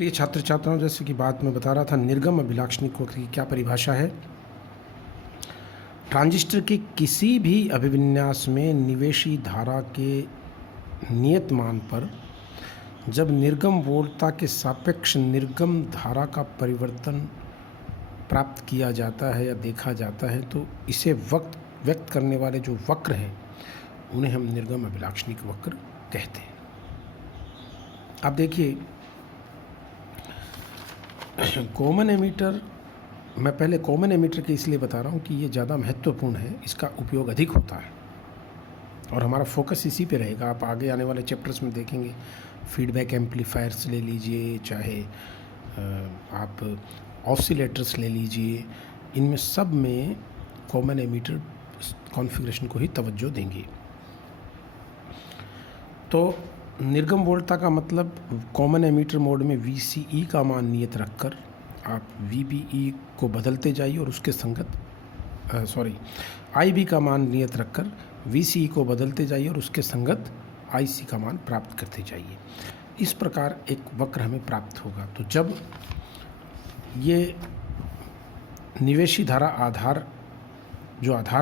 प्रिय छात्र छात्राओं, जैसे कि बात मैं बता रहा था, निर्गम अभिलाक्षणिक वक्र की क्या परिभाषा है। ट्रांजिस्टर के किसी भी अभिविन्यास में निवेशी धारा के नियत मान पर जब निर्गम वोल्टता के सापेक्ष निर्गम धारा का परिवर्तन प्राप्त किया जाता है या देखा जाता है, तो इसे व्यक्त करने वाले जो वक्र हैं उन्हें हम निर्गम अभिलाक्षणिक वक्र कहते हैं। अब देखिए, कॉमन एमीटर, मैं पहले कॉमन एमीटर के इसलिए बता रहा हूँ कि ये ज़्यादा महत्वपूर्ण है, इसका उपयोग अधिक होता है और हमारा फोकस इसी पे रहेगा। आप आगे आने वाले चैप्टर्स में देखेंगे, फीडबैक एम्पलीफायर्स ले लीजिए, चाहे आप ऑसिलेटर्स ले लीजिए, इनमें सब में कॉमन एमीटर कॉन्फ़िगरेशन को ही तवज्जो देंगे। तो निर्गम वोल्टता का मतलब कॉमन एमीटर मोड में VCE का मान नियत रखकर आप VBE को बदलते जाइए और उसके संगत IB का मान नियत रखकर VCE को बदलते जाइए और उसके संगत IC का मान प्राप्त करते जाइए। इस प्रकार एक वक्र हमें प्राप्त होगा। तो जब ये निवेशी धारा आधार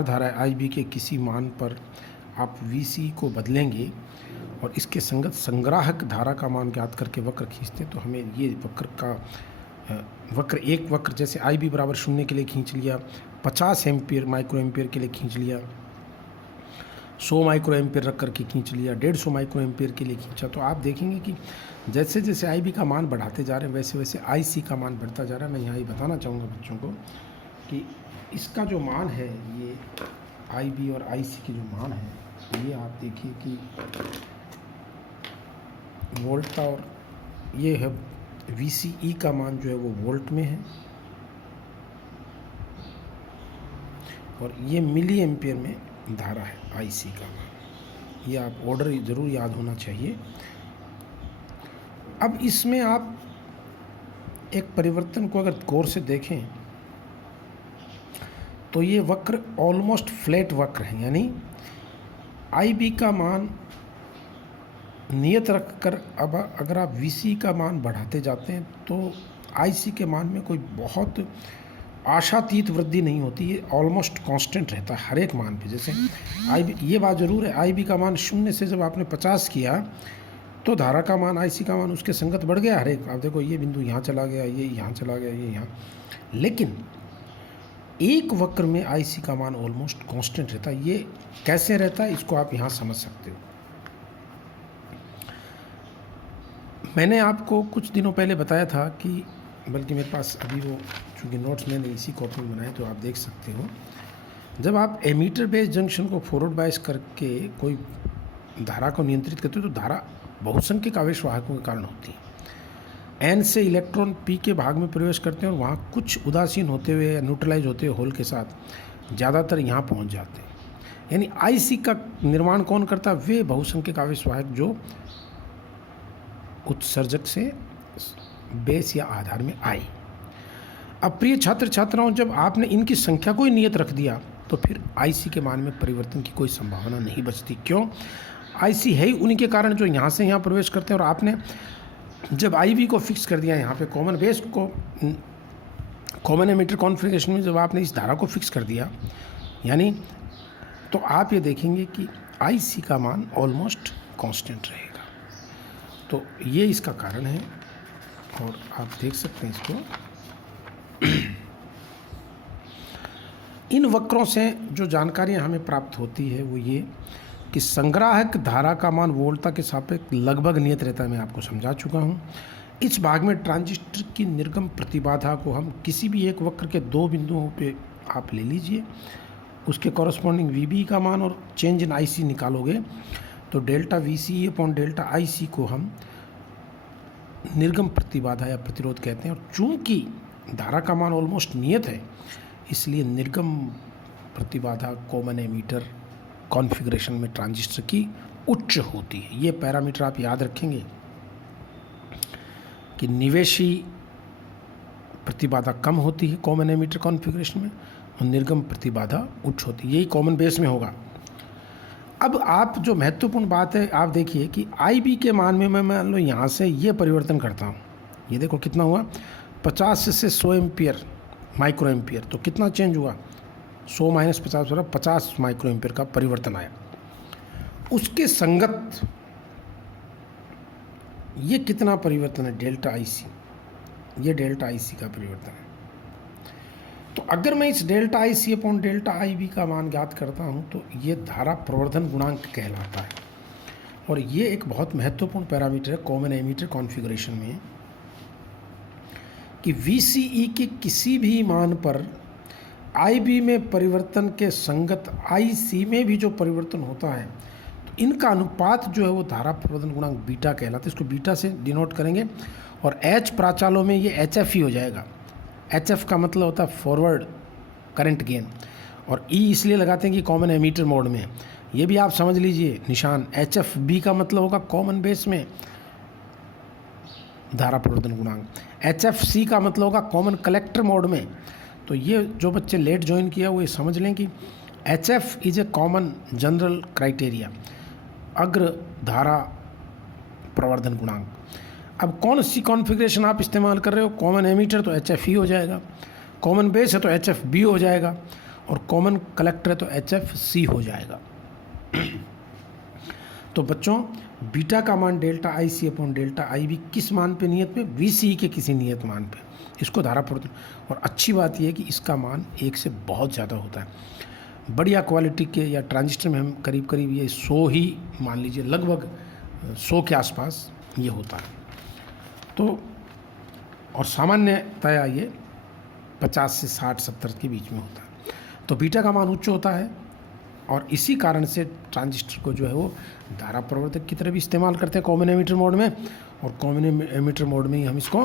धारा है IB के किसी मान पर आप VCE को बदलेंगे और इसके संगत संग्राहक धारा का मान ज्ञात करके वक्र खींचते हैं, तो हमें ये एक वक्र जैसे IB बराबर 0 के लिए खींच लिया, 50 एम्पियर माइक्रो एम्पियर के लिए खींच लिया, 100 माइक्रो एम्पियर रख करके खींच लिया, 150 माइक्रो एम्पियर के लिए खींचा, तो आप देखेंगे कि जैसे जैसे IB का मान बढ़ाते जा रहे हैं वैसे वैसे IC का मान बढ़ता जा रहा है। मैं यहाँ ये बताना चाहूँगा बच्चों को कि इसका जो मान है, ये IB और IC की जो मान है, ये आप देखिए कि वोल्ट और ये है VCE का मान जो है वो वोल्ट में है और ये मिली एम्पियर में धारा है IC का मान। ये आप ऑर्डर ज़रूर याद होना चाहिए। अब इसमें आप एक परिवर्तन को अगर गौर से देखें तो ये वक्र ऑलमोस्ट फ्लैट वक्र है, यानी IB का मान नियत रखकर अब अगर आप VCE का मान बढ़ाते जाते हैं तो IC के मान में कोई बहुत आशातीत वृद्धि नहीं होती, ये ऑलमोस्ट कांस्टेंट रहता है हर एक मान पे। जैसे IB, ये बात ज़रूर है, IB का मान 0 से जब आपने 50 किया तो धारा का मान IC का मान उसके संगत बढ़ गया हर एक। आप देखो, ये बिंदु यहाँ चला गया, ये यहाँ चला गया, ये यहाँ, लेकिन एक वक्र में IC का मान ऑलमोस्ट कांस्टेंट रहता है। ये कैसे रहता है, इसको आप यहाँ समझ सकते हो। मैंने आपको कुछ दिनों पहले बताया था कि, बल्कि मेरे पास अभी वो चूँकि नोट्स मैंने इसी कॉपी में बनाए तो आप देख सकते हो, जब आप एमीटर बेस्ड जंक्शन को फॉरवर्ड बायस करके कोई धारा को नियंत्रित करते हो तो धारा बहुसंख्यक आवेश वाहकों के कारण होती है। N से इलेक्ट्रॉन P के भाग में प्रवेश करते हैं और वहाँ कुछ उदासीन होते हुए या न्यूट्रलाइज होते हुए होल के साथ ज़्यादातर यहाँ पहुँच जाते हैं। यानी IC का निर्माण कौन करता है? वे बहुसंख्यक आवेश वाहक जो उत्सर्जक से बेस या आधार में आए। अब प्रिय छात्र छात्राओं, जब आपने इनकी संख्या को ही नियत रख दिया तो फिर IC के मान में परिवर्तन की कोई संभावना नहीं बचती। क्यों? IC है ही उन्हीं के कारण जो यहाँ से यहाँ प्रवेश करते हैं, और आपने जब IB को फिक्स कर दिया यहाँ पे कॉमन बेस को, कॉमन एमीटर कॉन्फ़िगरेशन में जब आपने इस धारा को फिक्स कर दिया, यानी तो आप ये देखेंगे कि IC का मान ऑलमोस्ट कांस्टेंट रहेगा। तो ये इसका कारण है और आप देख सकते हैं इसको। इन वक्रों से जो जानकारियां हमें प्राप्त होती है वो ये कि संग्राहक धारा का मान वोल्टता के सापेक्ष लगभग नियत रहता है। मैं आपको समझा चुका हूँ। इस भाग में ट्रांजिस्टर की निर्गम प्रतिबाधा को हम किसी भी एक वक्र के दो बिंदुओं पे आप ले लीजिए, उसके कॉरस्पॉन्डिंग VB का मान और चेंज इन IC निकालोगे तो delta VCE upon delta IC को हम निर्गम प्रतिबाधा या प्रतिरोध कहते हैं। और चूंकि धारा का मान ऑलमोस्ट नियत है, इसलिए निर्गम प्रतिबाधा कॉमन एमीटर कॉन्फ़िगरेशन में ट्रांजिस्टर की उच्च होती है। ये पैरामीटर आप याद रखेंगे कि निवेशी प्रतिबाधा कम होती है कॉमन एमीटर कॉन्फ़िगरेशन में और निर्गम प्रतिबाधा उच्च होती है। यही कॉमन बेस में होगा। अब आप जो महत्वपूर्ण बात है, आप देखिए कि IB के मान में मैं मान लो यहाँ से ये परिवर्तन करता हूँ, ये देखो कितना हुआ, 50 से 100 एम्पियर माइक्रो एम्पियर, तो कितना चेंज हुआ, 100 माइनस 50 बराबर 50 माइक्रो एम्पियर का परिवर्तन आया। उसके संगत ये कितना परिवर्तन है, डेल्टा आई सी, ये डेल्टा आई सी का परिवर्तन है। तो अगर मैं इस delta I C upon delta I B का मान ज्ञात करता हूँ तो ये धारा प्रवर्धन गुणांक कहलाता है, और ये एक बहुत महत्वपूर्ण पैरामीटर है कॉमन एमीटर कॉन्फ़िगरेशन में, कि VCE के किसी भी मान पर IB में परिवर्तन के संगत IC में भी जो परिवर्तन होता है, तो इनका अनुपात जो है वो धारा प्रवर्धन गुणांक बीटा कहलाता है। इसको बीटा से डिनोट करेंगे, और H प्राचालों में ये HF ही हो जाएगा। HF का मतलब होता है फॉरवर्ड करंट गेन, और E इसलिए लगाते हैं कि कॉमन एमीटर मोड में। ये भी आप समझ लीजिए निशान, HFB का मतलब होगा कॉमन बेस में धारा प्रवर्धन गुणांक, HFC का मतलब होगा कॉमन कलेक्टर मोड में। तो ये जो बच्चे लेट ज्वाइन किया वो ये समझ लें कि HF is a common general criteria, अग्र धारा प्रवर्धन गुणांक। अब कौन सी कॉन्फ़िगरेशन आप इस्तेमाल कर रहे हो, कॉमन एमीटर तो HFE हो जाएगा, कॉमन बेस है तो HFB हो जाएगा, और कॉमन कलेक्टर है तो HFC हो जाएगा। तो बच्चों बीटा का मान delta I C upon delta I B किस मान पे, नियत पे, VCE के किसी नियत मान पे, इसको धारा प्रवर्धन। और अच्छी बात यह है कि इसका मान 1 से बहुत ज़्यादा होता है। बढ़िया क्वालिटी के या ट्रांजिस्टर में हम करीब करीब ये 100 ही मान लीजिए, लगभग 100 के आसपास ये होता है। तो और सामान्यतया ये 50 से 60-70 के बीच में होता है। तो बीटा का मान उच्च होता है, और इसी कारण से ट्रांजिस्टर को जो है वो धारा प्रवर्धक की तरह भी इस्तेमाल करते हैं कॉमन एमीटर मोड में, और कॉमन एमीटर मोड में ही हम इसको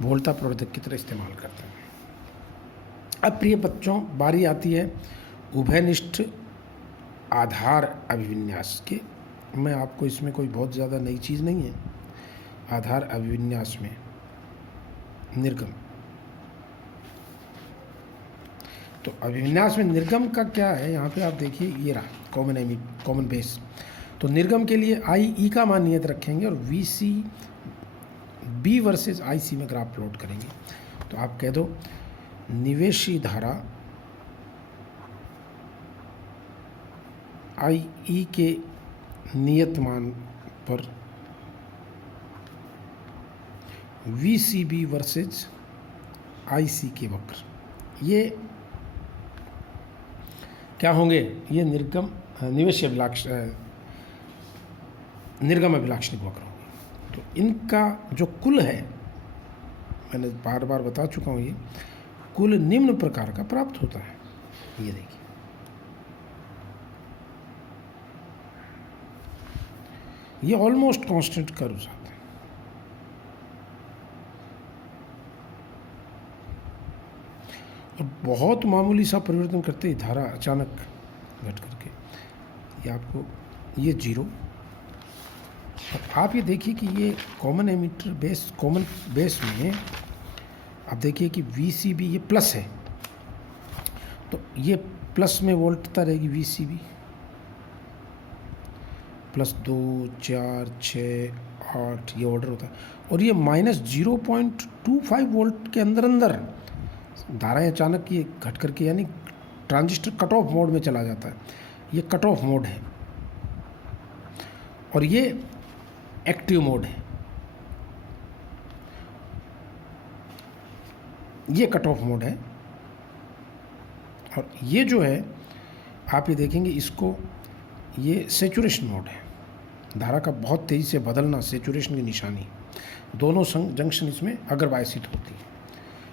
वोल्टा प्रवर्धक की तरह इस्तेमाल करते हैं। अब प्रिय बच्चों बारी आती है उभयनिष्ठ आधार अभिविन्यास के। मैं आपको इसमें कोई बहुत ज़्यादा नई चीज़ नहीं है। आधार अभिविन्यास में निर्गम, तो अभिविन्यास में निर्गम का क्या है, यहाँ पे आप देखिए ये रहा कॉमन बेस। तो निर्गम के लिए IE का मान नियत रखेंगे, और VCB वर्सेस IC में ग्राफ प्लॉट करेंगे। तो आप कह दो निवेशी धारा IE के नियत मान पर VCB वर्सेस IC के वक्र, ये क्या होंगे, ये निर्गम अभिलाक्षणिक वक्र होंगे। तो इनका जो कुल है, मैंने बार बार बता चुका हूँ, ये कुल निम्न प्रकार का प्राप्त होता है। ये देखिए, ये ऑलमोस्ट कांस्टेंट कर्व्स आते हैं। और बहुत मामूली सा परिवर्तन करते ही धारा अचानक घट करके ये आपको ये 0। और आप ये देखिए कि ये कॉमन बेस में आप देखिए कि VCB ये प्लस है, तो ये प्लस में वोल्टता रहेगी VCB, +2, 4, 6, 8 ये ऑर्डर होता है। और ये -0.25 वोल्ट के अंदर धाराएं अचानक ये घट करके, यानी ट्रांजिस्टर कट ऑफ मोड में चला जाता है। ये कट ऑफ मोड है, और ये एक्टिव मोड है। ये कट ऑफ मोड है, और ये जो है आप ये देखेंगे इसको, ये सेचुरेशन मोड है। धारा का बहुत तेज़ी से बदलना सेचुरेशन की निशानी, दोनों जंक्शन इसमें अग्रवायसित होती है,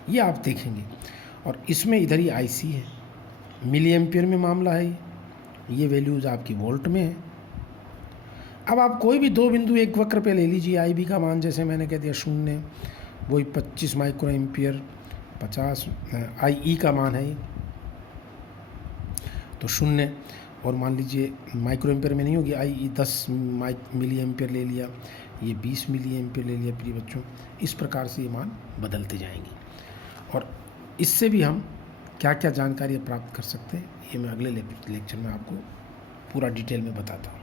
ये आप देखेंगे। और इसमें इधर ही IC है, मिली एम्पियर में मामला है, ये वैल्यूज़ आपकी वोल्ट में है। अब आप कोई भी दो बिंदु एक वक्र पे ले लीजिए, IB का मान जैसे मैंने कह दिया 0, वही 25 माइक्रो एम्पियर, 50 IE का मान है ये, तो 0। और मान लीजिए माइक्रो एम्पियर में नहीं होगी, IE 10 मिली एम्पियर ले लिया, ये 20 मिली एम्पियर ले लिया। प्रिय बच्चों इस प्रकार से ये मान बदलते जाएंगे, और इससे भी हम क्या क्या जानकारी प्राप्त कर सकते हैं, ये मैं अगले लेक्चर में आपको पूरा डिटेल में बताता हूँ।